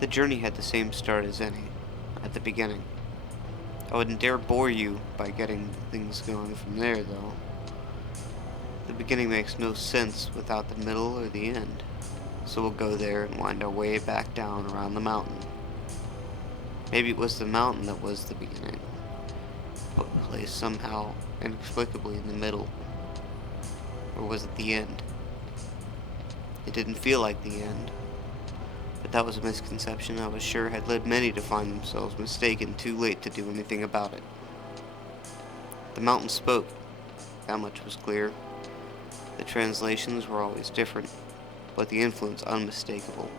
The journey had the same start as any, at the beginning. I wouldn't dare bore you by getting things going from there, though. The beginning makes no sense without the middle or the end, so we'll go there and wind our way back down around the mountain. Maybe it was the mountain that was the beginning, but placed somehow inexplicably in the middle. Or was it the end? It didn't feel like the end, but that was a misconception I was sure had led many to find themselves mistaken too late to do anything about it. The mountain spoke, that much was clear. The translations were always different, but the influence unmistakable.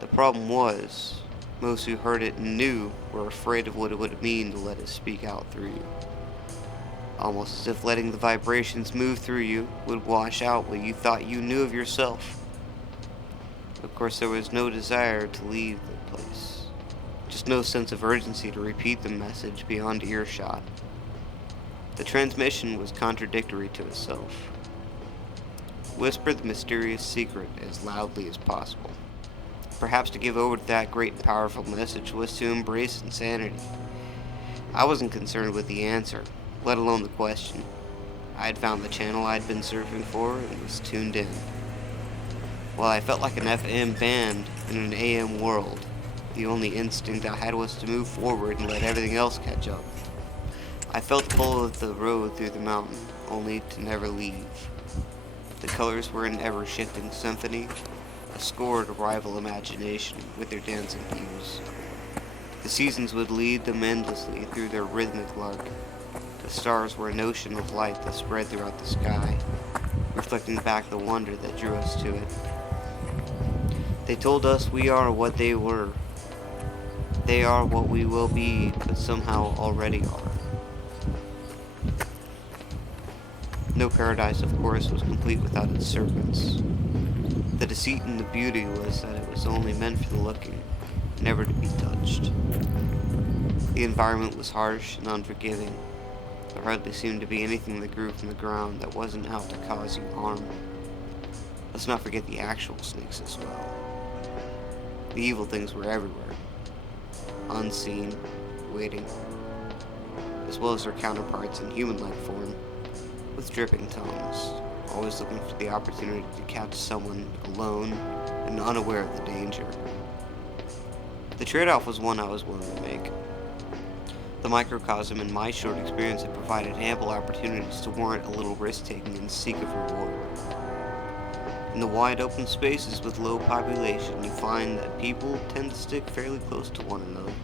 The problem was, most who heard it and knew were afraid of what it would mean to let it speak out through you. Almost as if letting the vibrations move through you would wash out what you thought you knew of yourself. Of course, there was no desire to leave the place, just no sense of urgency to repeat the message beyond earshot. The transmission was contradictory to itself. Whisper the mysterious secret as loudly as possible. Perhaps to give over to that great and powerful message was to embrace insanity. I wasn't concerned with the answer, let alone the question. I had found the channel I'd been surfing for and was tuned in. While I felt like an FM band in an AM world, the only instinct I had was to move forward and let everything else catch up. I felt the pull of the road through the mountain, only to never leave. The colors were an ever-shifting symphony, a score to rival imagination with their dancing hues. The seasons would lead them endlessly through their rhythmic lark. The stars were an ocean of light that spread throughout the sky, reflecting back the wonder that drew us to it. They told us we are what they were. They are what we will be, but somehow already are. No paradise, of course, was complete without its serpents. The deceit and the beauty was that it was only meant for the looking, never to be touched. The environment was harsh and unforgiving. There hardly seemed to be anything that grew from the ground that wasn't out to cause you harm. Let's not forget the actual snakes as well. The evil things were everywhere, unseen, waiting, as well as their counterparts in human-like form, with dripping tongues, always looking for the opportunity to catch someone alone and unaware of the danger. The trade-off was one I was willing to make. The microcosm in my short experience had provided ample opportunities to warrant a little risk-taking and seek of reward. In the wide open spaces with low population, you find that people tend to stick fairly close to one another.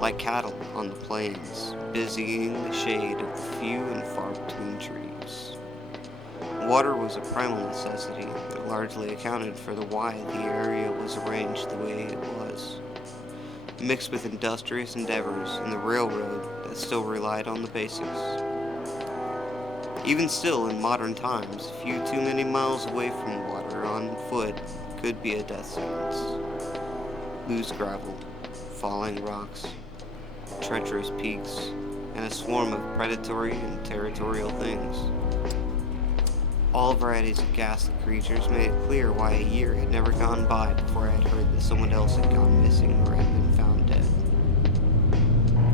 Like cattle on the plains, busying the shade of the few and far between trees. Water was a primal necessity that largely accounted for why the area was arranged the way it was, mixed with industrious endeavors and the railroad that still relied on the basics. Even still, in modern times, a few too many miles away from water on foot could be a death sentence. Loose gravel, falling rocks, treacherous peaks, and a swarm of predatory and territorial things. All varieties of ghastly creatures made it clear why a year had never gone by before I had heard that someone else had gone missing or had been found dead.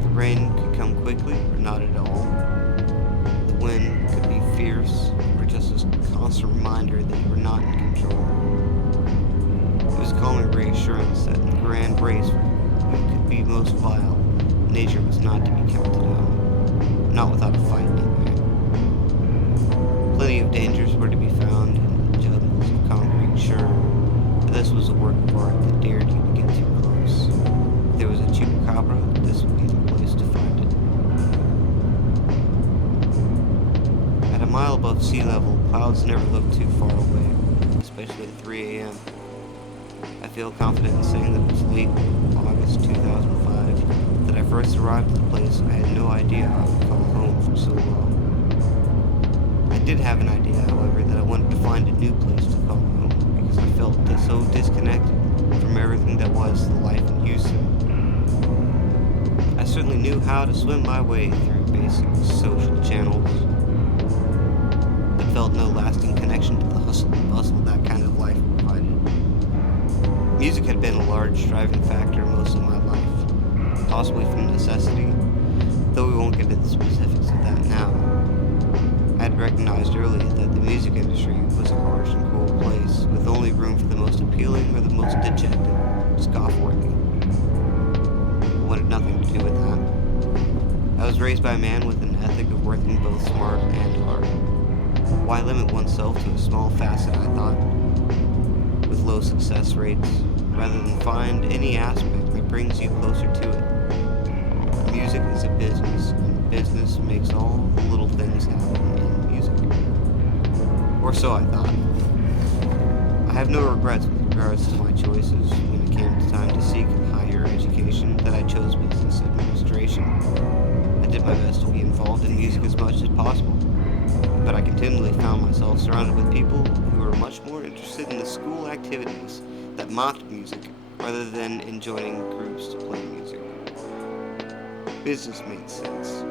The rain could come quickly or not at all. The wind could be fierce or just a constant reminder that you were not in control. It was a calming reassurance that in the grand race for who could be most vile, nature was not to be counted out, not without a fight anyway. Plenty of dangers were to be found in the jungles of concrete, sure, but this was a work of art that dared you to get too close. If there was a chupacabra, this would be the place to find it. At a mile above sea level, clouds never look too far away, especially at 3 a.m. I feel confident in saying that it was late August 2005 that I first arrived at the place I had no idea how to call home for so long. I did have an idea, however, that I wanted to find a new place to call home because I felt so disconnected from everything that was the life in Houston. I certainly knew how to swim my way through basic social channels, but felt no lasting connection to the hustle and bustle that kind of life provided. Music had been a large driving factor most of my life, possibly from necessity, though we won't get into the specifics of that now. I had recognized early that the music industry was a harsh and cruel place, with only room for the most appealing or the most dejected, scoff-worthy. I wanted nothing to do with that. I was raised by a man with an ethic of working both smart and hard. Why limit oneself to a small facet, I thought, with low success rates, rather than find any aspect that brings you closer to it? Music is a business, and business makes all the little things happen in music. Or so I thought. I have no regrets with regards to my choices when it came to time to seek higher education that I chose business administration. I did my best to be involved in music as much as possible, but I continually found myself surrounded with people who were much more interested in the school activities that mocked music rather than in joining groups to play music. Business made sense.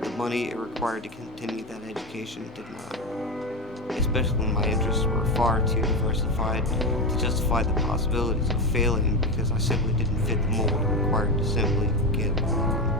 The money it required to continue that education did not, especially when my interests were far too diversified to justify the possibilities of failing because I simply didn't fit the mold required to simply get along.